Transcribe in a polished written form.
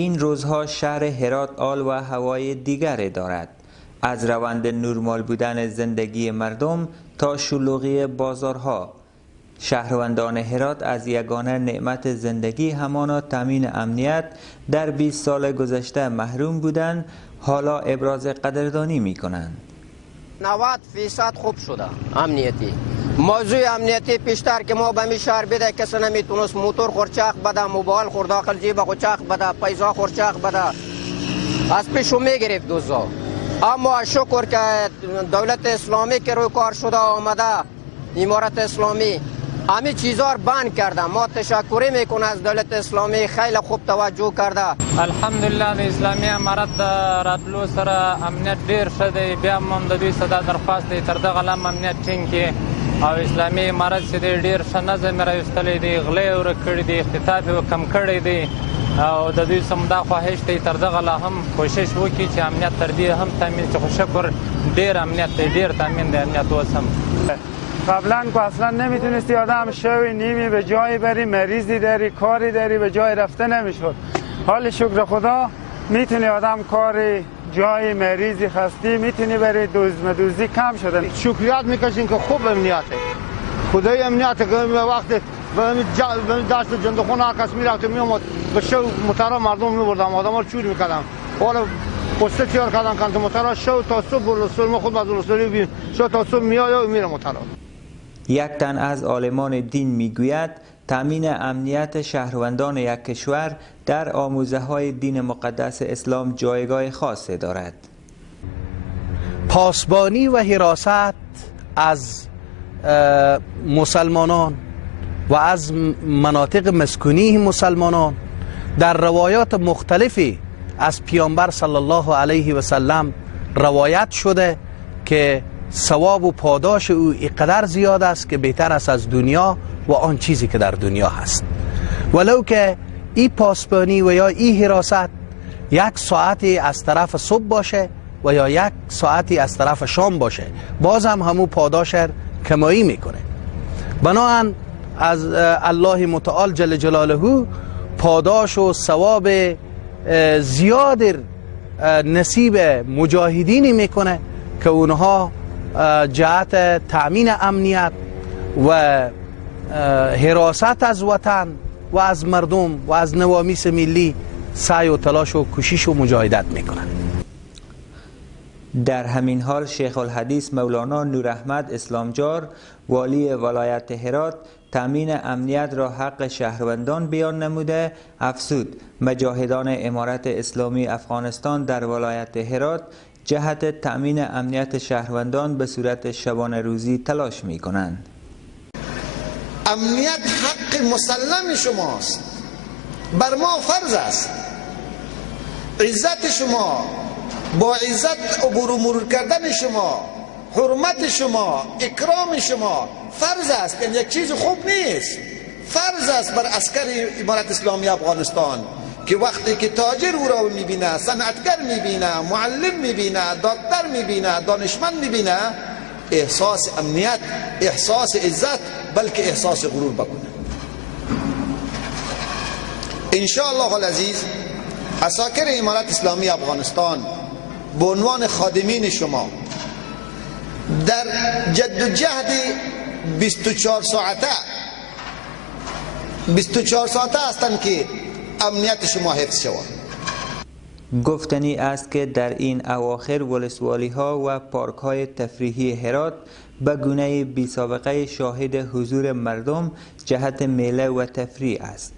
این روزها شهر هرات آل و هوای دیگری دارد. از روند نرمال بودن زندگی مردم تا شلوغی بازارها، شهروندان هرات از یگانه نعمت زندگی همانا تامین امنیت در 20 سال گذشته محروم بودند، حالا ابراز قدردانی می کنند. 90% خوب شده امنیتی. موضوع امنیتی پیشتر که ما به می شهر بده کسی نمیتونست موتور خورچاق بده، موبایل خور داخل جیب خورچاق بده، پیسا خورچاق بده، از پیشو میگرفت دوزا. اما شکر که دولت اسلامی که روی کار شده آمده، امارت اسلامی همه چیزا رو بند کرده. ما تشکر میکنم از دولت اسلامی، خیلی خوب توجه کرده. الحمدلله د اسلامی امارت راتلو سره امنیت ډیر ښه دی. بیا هم د دوی صدا درخواست دی تر دغه لم امنیت ټینګ کړي او اسلامي امارت چې دی ډیر ښه نظم یې راوستلی دی، غلې یې ورک کړي دي، اختطاف یې کم کړی دی او د دوی سمدا خواهش دی تر دغه لا هم کوشش وکړي چې امنیت تر دې هم تامین چې خو شکر ډیر امنیت دی، ډیر تامین دی امنیت اوس هم. قبلا که اصلا نمیتونستی آدم شوی نیمی به جایی بری، مریضی داری، کاری داری، به جای رفته نمیشد. حال شکر خدا میتونی آدم کاری، جای مریضی خستی میتونی بری، دوزی کم شده. شکریات میکشیم که خوب امنیته، خدای امنیته که وقت به دست جندخون ها کس میرفت میامد به شو مترا مردم میبردم، آدم ها چور میکردم. حالا پسته تیار کردن کنت مترا شو تا صبح برسول، ما خود از رسولی بیم شو تا صبح میاد و میره مترا. یک تن از عالمان دین میگوید تامین امنیت شهروندان یک کشور در آموزه های دین مقدس اسلام جایگاه خاصی دارد. پاسبانی و حراست از مسلمانان و از مناطق مسکونی مسلمانان در روایات مختلفی از پیامبر صلی الله علیه و سلم روایت شده که ثواب و پاداش او اینقدر زیاد است که بهتر است از دنیا و آن چیزی که در دنیا هست. ولو که این پاسبانی و یا این حراست یک ساعتی از طرف صبح باشه و یا یک ساعتی از طرف شام باشه، باز هم همون پاداش کمایی میکنه. بنابراین از الله متعال جل جلاله پاداش و ثواب زیاد نصیب مجاهدینی میکنه که اونها جهت تأمین امنیت و حراست از وطن و از مردم و از نوامیس ملی سعی و تلاش و کوشش و مجاهدت میکنن. در همین حال شیخ الحدیث مولانا نور احمد اسلامجار والی ولایت هرات تامین امنیت را حق شهروندان بیان نموده افزود مجاهدان امارت اسلامی افغانستان در ولایت هرات جهت تامین امنیت شهروندان به صورت شبانه روزی تلاش می کنند. امنیت حق مسلم شماست، بر ما فرض است. عزت شما، با عزت عبور و مرور کردن شما، حرمت شما، اکرام شما فرض است. یعنی یک چیز خوب نیست، فرض است بر عسکر امارت اسلامی افغانستان که وقتی که تاجر او را میبینه، صنعتگر میبینه، معلم میبینه، دکتر میبینه، دانشمند میبینه، احساس امنیت، احساس عزت بلکه احساس غرور بکنه. انشاءالله العزیز عساکر امارت اسلامی افغانستان به عنوان خادمین شما در جد و جهد 24 ساعته هستند که امنیت شما حفظ شود. گفتنی است که در این اواخر ولسوالی ها و پارک های تفریحی هرات به گونه بی سابقه شاهد حضور مردم جهت میله و تفریح است.